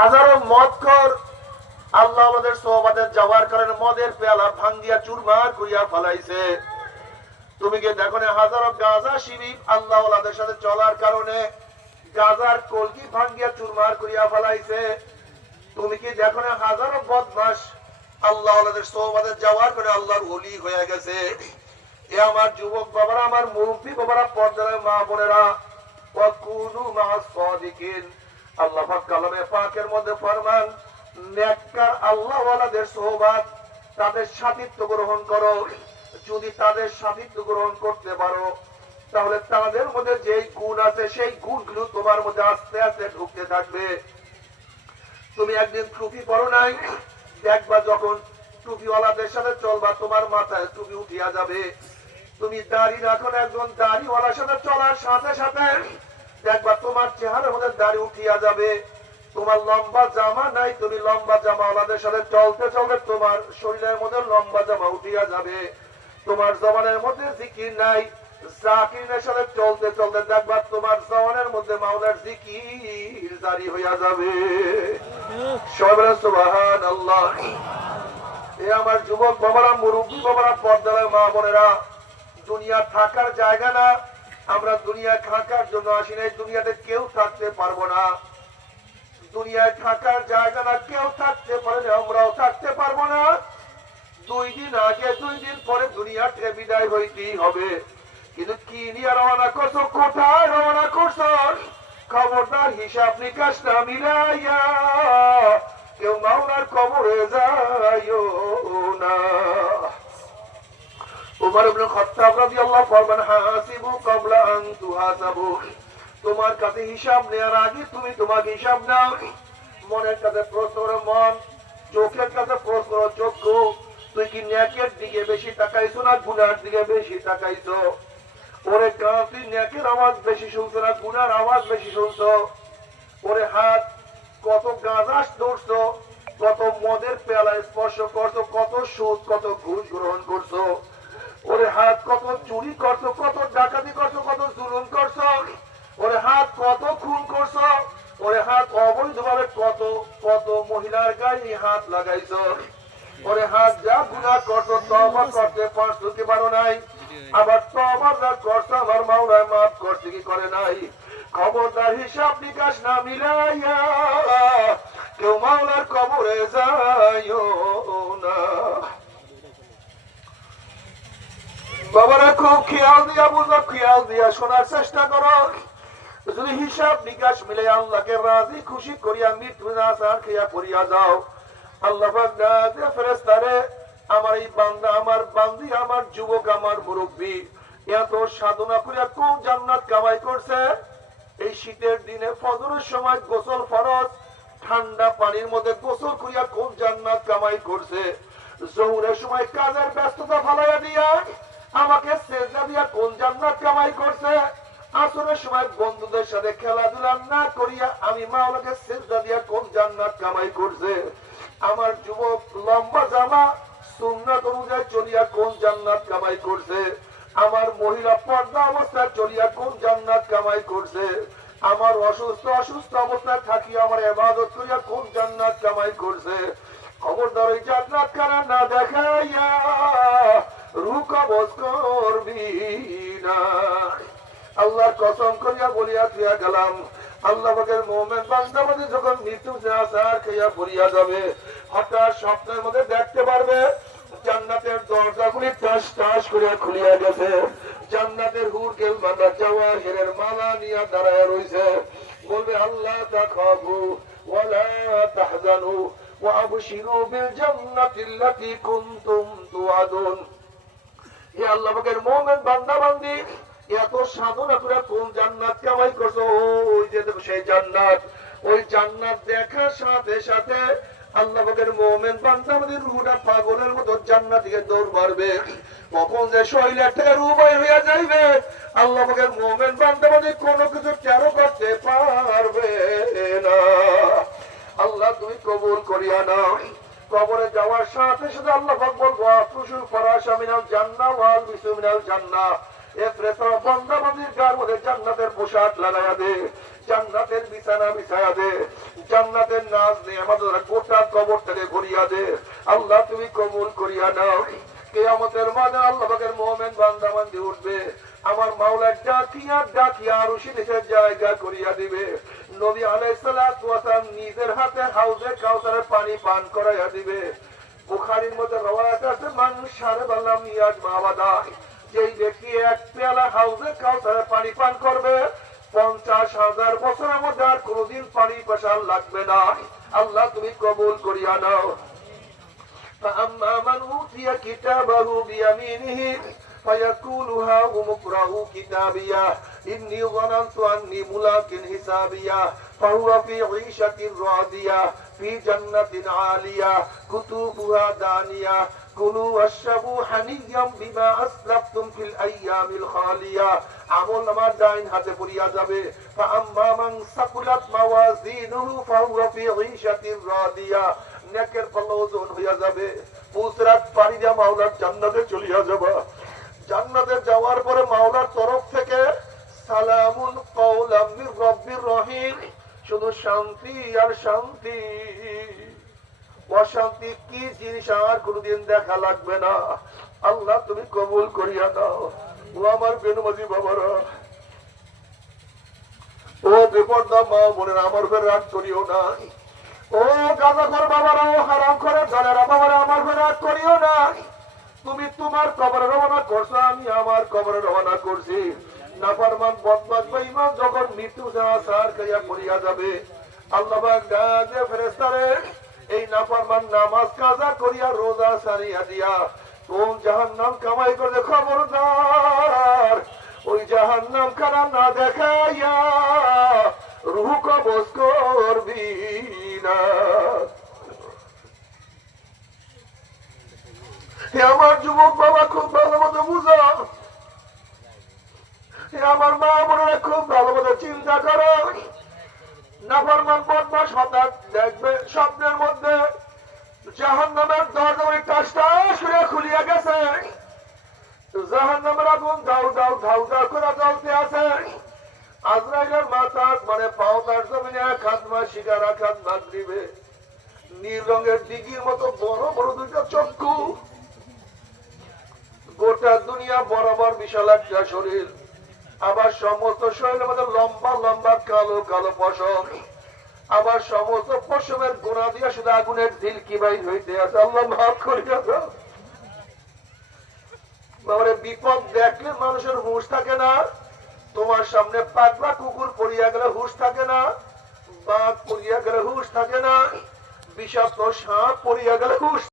হাজারো মদখোর আল্লাহ আমাদের সোহবতে যাওয়ার কারণে মদের পেয়ালা ভাঙ্গিয়া চুরমার করিয়া ফেলাইছে। তুমি কি দেখো না হাজারো গাঁজা শিবির আল্লাহ ওয়ালাদের সাথে চলার কারণে গাঁজার কলকি ভাঙ্গিয়া চুরমার করিয়া ফেলাইছে। তুমি কি দেখো না হাজারো বদমাস আল্লাহ ওয়ালাদের সোহবতে যাওয়ার কারণে আল্লাহর ওলি হয়ে গেছে। এ আমার যুবক বাবারা, আমার মুরব্বী বাবারা, পর্দার মা বোনেরা, ওয়াকুনু মা'আস সাদিকিন। আল্লাহ পাক কালামে পাকের মধ্যে ফরমান, নেককার আল্লাহ ওয়ালাদের সোহবত, তাদের সাথীত্ব গ্রহণ করো। যদি তাদের সাথীত্ব গ্রহণ করতে পারো তাহলে তাদের মধ্যে যে গুণ আছে সেই গুণগুলো তোমার মধ্যে আস্তে আস্তে ঢুকতে থাকবে। তুমি একদিন টুপি পরো নাই, দেখবা যখন টুপিওয়ালাদের সাথে চলবা তোমার মাথায় টুপি উঠিয়া যাবে। তুমি দাড়ি রাখো না, একজন দাড়িওয়ালার সাথে চলার সাথে সাথে দেখবা তোমার চেহারার মধ্যে দাড়ি উঠিয়া যাবে। তোমার লম্বা জামা নাই, তুমি লম্বা জামাওয়ালাদের সাথে চলতে চলতে তোমার শরীরের মধ্যে লম্বা জামা উঠিয়া যাবে। তোমার জবানের মধ্যে জিকির নাই, জাকিরের সাথে চলতে চলতে দেখবা তোমার জবানের মধ্যে মাওলার জিকির জারি হইয়া যাবে। সবাই সুবহানাল্লাহ। এ আমার যুবক বাবারা, মুরব্বী বাবারা, পর্দার মা বোনেরা, দুনিয়া থাকার জায়গা না। আমরা দুনিয়া থাকার জন্য আসি নাই, দুনিয়াতে কেউ থাকতে পারবো না। দুনিয়ায় থাকার জায়গা না, কেউ থাকতে পারে না, আমরাও থাকতে পারবো না। 2 দিন আগে 2 দিন পরে দুনিয়া থেকে বিদায় হইতেই হবে। কিন্তু কি নিয়ে রওনা করছো, কোথায় রওনা করছো, খবরদার হিসাব নিকাশ না মিলাইয়া কেউ মাওলার কবরে যাইও না। উমর ইবনে খাত্তাব রাদিয়াল্লাহু ফরমান, হাসিবু ক্বাবলা আন তুহাসাবু। তোমার কাছে হিসাব নেওয়ার আগে তুমি তোমাকে হিসাব নাও। মনের কাছে প্রশ্ন করো মন, চোখের কাছে প্রশ্ন করো চক্ষু, তুই কি নেকের দিকে বেশি তাকাইছো না গুনার দিকে বেশি তাকাইছো? ওরে কান, তুই নেকের আওয়াজ বেশি শুনছো না গুনার আওয়াজ বেশি শুনছো? ওরে হাত, কত গাঁজা ধরছো, কত মদের পেয়ালা স্পর্শ করছো, কত সুদ কত ঘুষ গ্রহণ করছো? ওরে হাত, কত চুরি করছো, কত ডাকাতি করছো, কত জুলুম করছো? ওরে হাত, কত খুন করছো? ওরে হাত, অবৈধভাবে কত কত মহিলার গায়ে হাত লাগাইছো? ওরে হাত, যা গুনাহ করছো তওবা করতে পারছো কি পারো নাই? আবার তওবা যা করছো আমার মাওলা মাফ করতে কি করে নাই? খবরদার হিসাব নিকাশ না মিলাইয়া কেউ মাওলার কবরে যাইও না। বাবারা, খুব খেয়াল দিয়া বুঝো, খেয়াল দিয়া শোনার চেষ্টা করো। যদি হিসাব নিকাশ মিলে আল্লাহকে রাজি খুশি করিয়া মৃত্যু নাসার খেয়া পড়িয়া যাও, আল্লাহ পাক ডাকে, ফেরেশতারে, আমার এই বান্দা, আমার বান্দি, আমার যুবক, আমার মুরব্বী এত সাধনা করিয়া কোন জান্নাত কামাই করছে? এই শীতের দিনে ফজরের সময় গোসল ফরজ, ঠান্ডা পানির মধ্যে গোসল করিয়া কোন জান্নাত কামাই করছে? জোহরের সময় কাজের ব্যস্ততা ফালাইয়া দিয়া আমাকে সেজদা দিয়া কোন জান্নাত কামাই করছে? আসরের সময় বন্ধুদের সাথে খেলাধুলা না করিয়া আমি মাওলাকে সেজদা দিয়া কোন জান্নাত কামাই করছে? আমার যুবক লম্বা জামা সুন্নাত অনুযায়ী চলিয়া কোন জান্নাত কামাই করছে? আমার মহিলা পর্দা অবস্থায় চলিয়া কোন জান্নাত কামাই করছে? আমার অসুস্থ অবস্থায় থাকিয়া আমার ইবাদত করিয়া কোন জান্নাত কামাই করছে? খবরদার ওই জান্নাত খানা না দেখাইয়া রূহ কবজ করবি না। আল্লাহর কসম করিয়া বলিয়া তুইয়া গেলাম, আল্লাহ পাকের মুমিন বান্দা বান্দী যখন মৃত্যু আসার খেয়া পড়িয়া যাবে, হঠাৎ স্বপ্নের মধ্যে দেখতে পারবে জান্নাতের দরজাগুলি টাস টাস করিয়া খুলিয়া গেছে। জান্নাতের হুর গেলমানরা জাওয়াহিরের মালা নিয়ে দাঁড়ায় রইছে। বলবে, আল্লাহ তাখাফু ওয়ালা তাহজানু ওয়া আবশিরু বিল জান্নাতিল্লাতী কুনতুম তুআদুন। হে আল্লাহ পাকের মুমিন বান্দা বান্দী, এত সাধনা করে কোন জান্নাত কামাই করছো? ওই যে সেই জান্নাত, ওই জান্নাত দেখার সাথে সাথে আল্লাহ পাকের মুমিন বান্দা বান্দীর রূহটা পাগলের মতো জান্নাত দিকে দৌড় মারবে। কখন যে শরীরের থেকে রূহ বের হইয়া যাইবে আল্লাহ পাকের মুমিন বান্দা বান্দী কোনো কিছু টেরো করতে পারবে না। আল্লাহ তুমি কবুল করিয়া নাও। কবরে যাওয়ার সাথে সাথে আল্লাহ পাক বলবো, আফরুশুল ফরাশা মিনাল জান্নাহ ওয়াল বিসু মিনাল জান্নাহ। এ ফেরেশতারা বান্দা বান্দীর গায়ের মধ্যে জান্নাতের পোশাক লাগায়া দে। জান্নাতের বিছানা বিছায়া দে, জান্নাতের নাজ নেয়ামতের গোটা কবর থেকে ঘুরিয়া দে। আল্লাহ তুমি কবুল করিয়া নাও। কিয়ামতের মাঠে আল্লাহ পাকের মুমিন বান্দা বান্দি উঠবে, আমার মাওলা ডাকিয়া ডাকিয়া আরশে নিচের জায়গা করিয়া দিবে। নবী আলাইহিস সালাতু ওয়াস সালাম নিজের হাতে হাউজে কাউসারের পানি পান করাইয়া দিবে। বুখারীর মধ্যে রওয়ায়াত আছে, মানুষ সারে বাল্লাম ইয়াজ মাওয়াদা, যেই ব্যক্তি এক পেয়ালা হাউজে কাউসারের পানি পান করবে 50,000 বছরের মধ্যে আর কোনদিন পানি পেশার লাগবে না। আল্লাহ তুমি কবুল করিয়া নাও। فأما من أوتي كتابه بيمينه فيقول هاؤم اقرءوا كتابيه إني ظننت أني ملاق حسابيه فهو في عيشة راضية في جنة عالية قطوفها دانية كلوا واشربوا حنيا بما أسلفتم في الأيام الخالية। আমল নামার ডাইন হাতে পড়িয়া যাবে। فأما من ثقلت موازينه فهو في عيشة راضية, নেকের পাল্লা ওজন হইয়া যাবে। পুসরাত পাড়ি দিয়া মাওলার জান্নাতে চলিয়া যাবা। জান্নাতে যাওয়ার পরে মাওলার তরফ থেকে সালামুন কাওলাম মির রাব্বির রহিম, শুধু শান্তি আর শান্তি। অশান্তি কি জিনিস আর কোনদিন দেখা লাগবে না। আল্লাহ তুমি কবুল করিয়া দাও। ও আমার বেনমাজি বাবারা, ও বেপরদা মা বোনেরা, আমার উপর রাগ করিও না। ও গাঁজাখোর বাবারা, ও হারামখোরের দলেরা বাবারা, আমার উপর রাগ করিও না। তুমি তোমার কবরে রওনা করছো, আমি আমার কবরে রওনা করছি। নাফরমান বদমাশ বেঈমান যখন মৃত্যু সার করিয়া পড়িয়া যাবে, আল্লাহ পাক ডাকে ফেরেশতারে, এই নাফরমান নামাজ কাজা করিয়া রোজা সারিয়া দিয়া কোন জাহান্নাম কামাই করে, খবরদার ওই জাহান্নাম খানা না দেখাইয়া রূহ কবজ করবি না। হে আমার যুবক বাবা, খুব ভালো মতো বুঝো। হে আমার মা বোনেরা, খুব ভালো মতো চিন্তা করো। নাফরমান বদমাশ হঠাৎ দেখবে স্বপ্নের মধ্যে জাহান্নামের দরজা টাসটা শুয়ে খুলিয়া গেছে, জাহান্নামের আগুন দাউ দাউ ধাউ দাউ করে জ্বলতে আছে। আজরাইলের মাথা মানে পাওতার জমিনে এক হাত মা শিকার, এক হাত মাগরিবে, নীল রঙের দিঘির মতো বড় বড় দুইটা চক্ষু, গোটা দুনিয়া বরাবর বিশাল একটা শরীর, আবার সমস্ত শরীরের মধ্যে লম্বা লম্বা কালো কালো পশম, আবার সমস্ত পশমের গোড়া দিয়া শুধু আগুনের ঝিলকি বাইর হইতে আছে। আল্লাহ মাফ করিয়া দাও। বাবারে, বিপদ দেখলে মানুষের হুঁশ থাকে না। তোমার সামনে পাগলা কুকুর পড়িয়া গেলে হুঁশ থাকে না, বাঘ পড়িয়া গেলে হুঁশ থাকে না, বিষাক্ত সাপ পড়িয়া গেলে হুঁশ